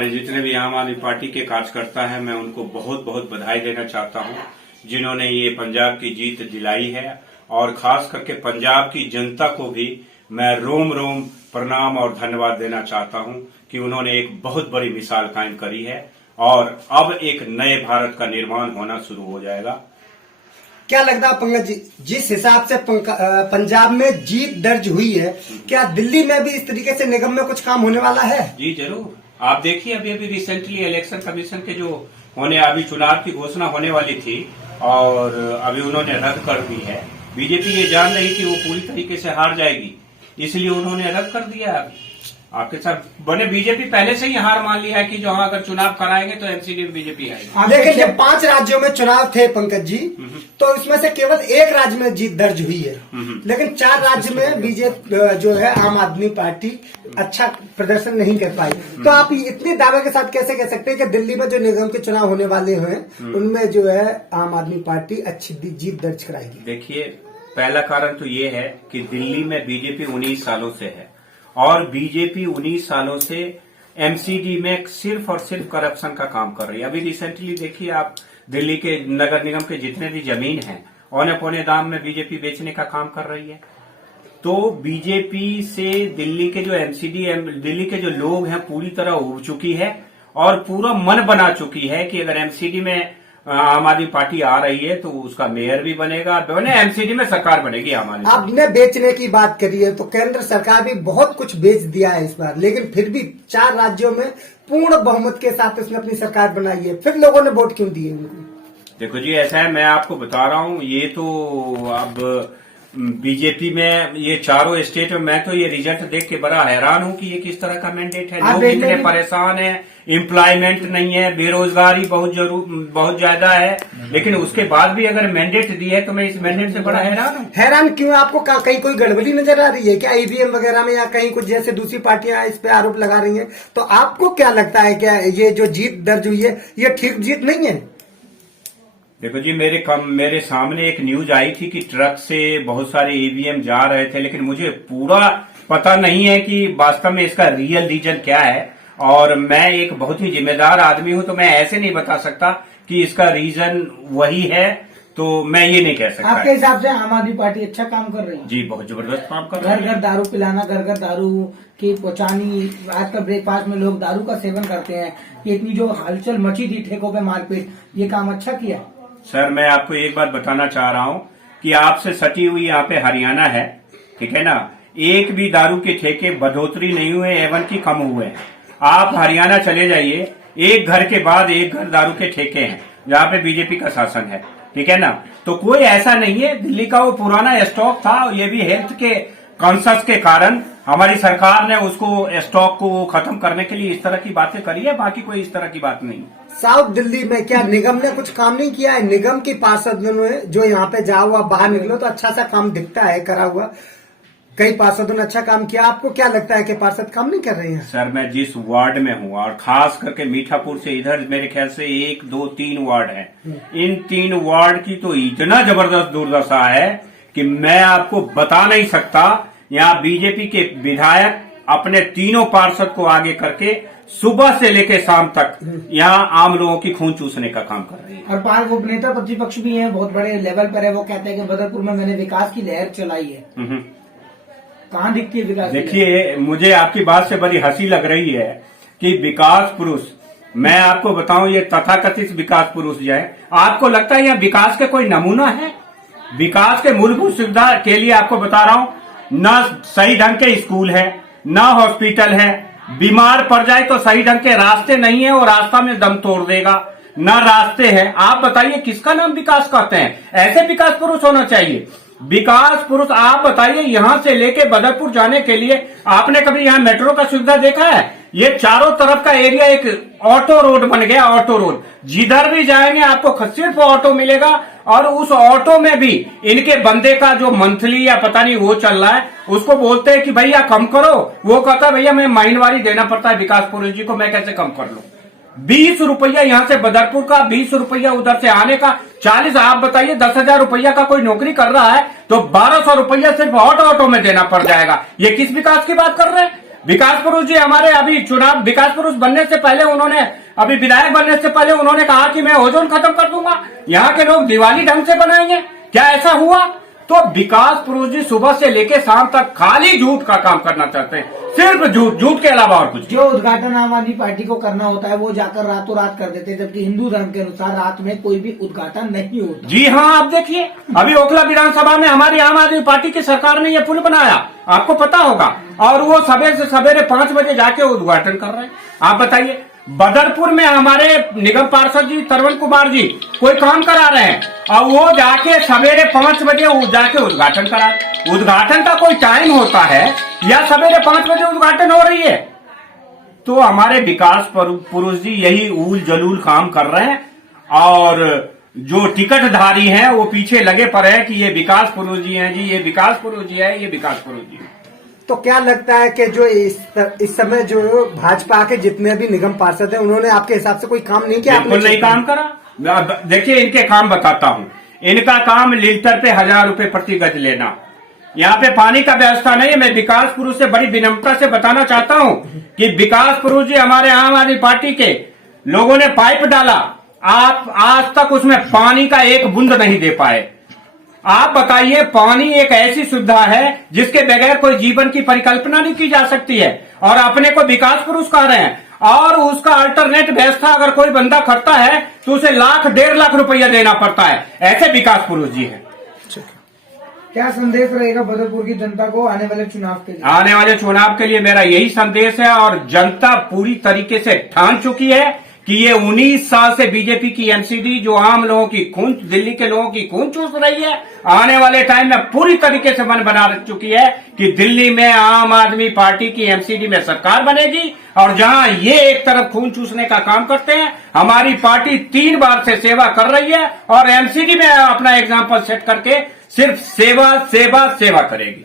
हमारे जितने भी आम आदमी पार्टी के कार्यकर्ता हैं, मैं उनको बहुत बहुत बधाई देना चाहता हूं, जिन्होंने ये पंजाब की जीत दिलाई है। और खास करके पंजाब की जनता को भी मैं रोम रोम प्रणाम और धन्यवाद देना चाहता हूं कि उन्होंने एक बहुत बड़ी मिसाल कायम करी है और अब एक नए भारत का निर्माण होना शुरू हो जाएगा। क्या लगता है पंकज जी, जिस हिसाब से पंजाब में जीत दर्ज हुई है, क्या दिल्ली में भी इस तरीके से निगम में कुछ काम होने वाला है? जी जरूर। आप देखिए अभी रिसेंटली इलेक्शन कमीशन के जो अभी चुनाव की घोषणा होने वाली थी और अभी उन्होंने रद्द कर दी है। बीजेपी ये जान रही कि वो पूरी तरीके से हार जाएगी, इसलिए उन्होंने रद्द कर दिया। आपके साथ बने बीजेपी पहले से ही हार मान लिया है कि जो अगर चुनाव कराएंगे तो एमसीडी में बीजेपी आएगी। लेकिन जब 5 राज्यों में चुनाव थे पंकज जी, तो इसमें से केवल 1 राज्य में जीत दर्ज हुई है, लेकिन 4 राज्य में बीजेपी जो है आम आदमी पार्टी अच्छा प्रदर्शन नहीं कर पाई। तो आप इतने दावे के साथ कैसे कह सकते हैं कि दिल्ली में जो निगम के चुनाव होने वाले हैं उनमें जो है आम आदमी पार्टी अच्छी जीत दर्ज कराएगी? देखिए, पहला कारण तो ये है कि दिल्ली में बीजेपी 19 सालों से है और बीजेपी 19 सालों से एमसीडी में सिर्फ और सिर्फ करप्शन का काम कर रही है। अभी रिसेंटली देखिए आप, दिल्ली के नगर निगम के जितने भी जमीन हैं औने पौने दाम में बीजेपी बेचने का काम कर रही है। तो बीजेपी से दिल्ली के जो एमसीडी दिल्ली के जो लोग हैं पूरी तरह उब चुकी है और पूरा मन बना चुकी है कि अगर एमसीडी में आम आदमी पार्टी आ रही है तो उसका मेयर भी बनेगा, एमसीडी में सरकार बनेगी आम आदमी। आपने बेचने की बात करी है तो केंद्र सरकार भी बहुत कुछ बेच दिया है इस बार, लेकिन फिर भी 4 राज्यों में पूर्ण बहुमत के साथ उसने अपनी सरकार बनाई है, फिर लोगों ने वोट क्यों दिए उनको? देखो जी, ऐसा है, मैं आपको बता रहा हूँ, ये तो अब बीजेपी में ये चारों स्टेट में मैं तो ये रिजल्ट देख के बड़ा हैरान हूँ कि ये किस तरह का मैंडेट है। लोग इतने परेशान हैं, एम्प्लॉयमेंट नहीं है, बेरोजगारी बहुत ज्यादा है, लेकिन उसके बाद भी अगर मैंडेट दी है तो मैं इस मैंडेट से बड़ा हैरान हूँ। हैरान क्यों? आपको कहीं कोई गड़बड़ी नजर आ रही है क्या ईवीएम वगैरह में, या कहीं कुछ जैसे दूसरी पार्टियां इस पे आरोप लगा रही हैं? तो आपको क्या लगता है, क्या ये जो जीत दर्ज हुई है ये ठीक जीत नहीं है? देखो जी, मेरे सामने एक न्यूज आई थी कि ट्रक से बहुत सारे ईवीएम जा रहे थे, लेकिन मुझे पूरा पता नहीं है कि वास्तव में इसका रियल रीजन क्या है। और मैं एक बहुत ही जिम्मेदार आदमी हूं, तो मैं ऐसे नहीं बता सकता कि इसका रीजन वही है, तो मैं ये नहीं कह सकता। आपके हिसाब से आम आदमी पार्टी अच्छा काम कर रही है? जी, बहुत जबरदस्त काम कर रही है। घर घर दारू पिलाना, घर घर दारू की पहुंचानी, आज का ब्रेकफास्ट में लोग दारू का सेवन करते हैं, ये इतनी जो हलचल मची थी ठेकों पे मारपीट, ये काम अच्छा किया? सर, मैं आपको एक बात बताना चाह रहा हूं कि आपसे सटी हुई यहाँ पे हरियाणा है, ठीक है ना, एक भी दारू के ठेके बढ़ोतरी नहीं हुए, एवं की कम हुए हैं। आप हरियाणा चले जाइए, एक घर के बाद एक घर दारू के ठेके हैं जहाँ पे बीजेपी का शासन है, ठीक है ना। तो कोई ऐसा नहीं है, दिल्ली का वो पुराना स्टॉक था, ये भी हेल्थ के कॉन्शस के कारण हमारी सरकार ने उसको स्टॉक को खत्म करने के लिए इस तरह की बातें करी है, बाकी कोई इस तरह की बात नहीं। साउथ दिल्ली में क्या निगम ने कुछ काम नहीं किया है? निगम की पार्षदों ने जो यहाँ पे जाओ हुआ बाहर निकलो तो अच्छा सा काम दिखता है करा हुआ, कई पार्षदों ने अच्छा काम किया। आपको क्या लगता है कि पार्षद काम नहीं कर रहे हैं? सर, मैं जिस वार्ड में हूँ और खास करके मीठापुर से इधर मेरे ख्याल से 1, 2, 3 वार्ड है, इन 3 वार्ड की तो इतना जबरदस्त दुर्दशा है कि मैं आपको बता नहीं सकता। यहाँ बीजेपी के विधायक अपने तीनों पार्षद को आगे करके सुबह से लेकर शाम तक यहाँ आम लोगों की खून चूसने का काम कर रही है। और 5 उपनेता प्रतिपक्ष भी हैं, बहुत बड़े लेवल पर है, वो कहते हैं कि बदरपुर में मैंने विकास की लहर चलाई है। कहाँ दिखती है विकास? देखिए, मुझे आपकी बात से बड़ी हंसी लग रही है कि विकास पुरुष, मैं आपको बताऊं, ये तथाकथित विकास पुरुष जो है, आपको लगता है यह विकास के कोई नमूना है? विकास के मूलभूत सुविधा के लिए आपको बता रहा हूं, न सही ढंग के स्कूल है, न हॉस्पिटल है, बीमार पड़ जाए तो सही ढंग के रास्ते नहीं है और रास्ता में दम तोड़ देगा, न रास्ते हैं। आप बताइए किसका नाम विकास कहते हैं? ऐसे विकास पुरुष होना चाहिए। विकास पुरुष, आप बताइए, यहां से लेके बदरपुर जाने के लिए आपने कभी यहां मेट्रो का सुविधा देखा है? ये चारों तरफ का एरिया एक ऑटो रोड बन गया, ऑटो रोड, जिधर भी जाएंगे आपको सिर्फ ऑटो मिलेगा। और उस ऑटो में भी इनके बंदे का जो मंथली या पता नहीं वो चल रहा है, उसको बोलते हैं कि भैया कम करो, वो कहता है भैया मैं महीनवारी देना पड़ता है विकास पुरुष जी को, मैं कैसे कम कर लूं? 20 रुपया यहाँ से बदरपुर का, 20 रुपया उधर से आने का, 40। आप बताइए 10,000 रुपया का कोई नौकरी कर रहा है तो 1200 रुपया सिर्फ ऑटो में देना पड़ जाएगा। ये किस विकास की बात कर रहे हैं? विकास पुरुष जी हमारे अभी चुनाव, विकास पुरुष बनने से पहले उन्होंने, अभी विधायक बनने से पहले उन्होंने कहा कि मैं ओजोन खत्म कर दूंगा, यहाँ के लोग दिवाली ढंग से बनाएंगे। क्या ऐसा हुआ? तो विकास पुरुष जी सुबह से लेकर शाम तक खाली झूठ का काम करना चाहते हैं, सिर्फ झूठ, झूठ के अलावा और कुछ। जो उद्घाटन आम आदमी पार्टी को करना होता है वो जाकर रातों रात कर देते हैं, जबकि हिंदू धर्म के अनुसार रात में कोई भी उद्घाटन नहीं होता। जी हाँ, आप देखिए अभी ओखला विधानसभा में हमारी आम आदमी पार्टी की सरकार ने ये पुल बनाया, आपको पता होगा, और वो सवेरे से सवेरे 5 बजे जाके उद्घाटन कर रहे हैं। आप बताइए, बदरपुर में हमारे निगम पार्षद जी तरवन कुमार जी कोई काम करा रहे हैं और वो जाके सवेरे 5 बजे जाके उद्घाटन करा। उद्घाटन का कोई टाइम होता है या सवेरे 5 बजे उद्घाटन हो रही है? तो हमारे विकास पुरुष जी यही ऊल जलूल काम कर रहे हैं, और जो टिकटधारी हैं वो पीछे लगे पड़े हैं कि ये विकास पुरुष जी हैं जी, ये विकास पुरुष जी है, ये विकास पुरुष जी है। तो क्या लगता है कि जो इस समय जो भाजपा के जितने भी निगम पार्षद हैं उन्होंने आपके हिसाब से कोई काम नहीं किया? बिल्कुल नहीं काम करा। देखिए इनके काम बताता हूँ। इनका काम लीटर पे 1000 रुपए प्रति गज लेना, यहाँ पे पानी का व्यवस्था नहीं है। मैं विकास पुरुष से बड़ी विनम्रता से बताना चाहता हूँ कि विकास पुरुष जी हमारे आम आदमी पार्टी के लोगों ने पाइप डाला, आप आज तक उसमें पानी का एक बूंद नहीं दे पाए। आप बताइए, पानी एक ऐसी सुविधा है जिसके बगैर कोई जीवन की परिकल्पना नहीं की जा सकती है, और अपने को विकास पुरुष कह रहे हैं, और उसका अल्टरनेट व्यवस्था अगर कोई बंदा करता है तो उसे 1,00,000 1,50,000 रुपया देना पड़ता है। ऐसे विकास पुरुष जी हैं। क्या संदेश रहेगा बदरपुर की जनता को आने वाले चुनाव के लिए? आने वाले चुनाव के लिए मेरा यही संदेश है, और जनता पूरी तरीके से ठान चुकी है कि ये 19 साल से बीजेपी की एमसीडी जो आम लोगों की खून, दिल्ली के लोगों की खून चूस रही है, आने वाले टाइम में पूरी तरीके से मन बना चुकी है कि दिल्ली में आम आदमी पार्टी की एमसीडी में सरकार बनेगी। और जहां ये एक तरफ खून चूसने का काम करते हैं, हमारी पार्टी 3 बार से सेवा कर रही है और एमसीडी में अपना एग्जाम्पल सेट करके सिर्फ सेवा सेवा सेवा करेगी।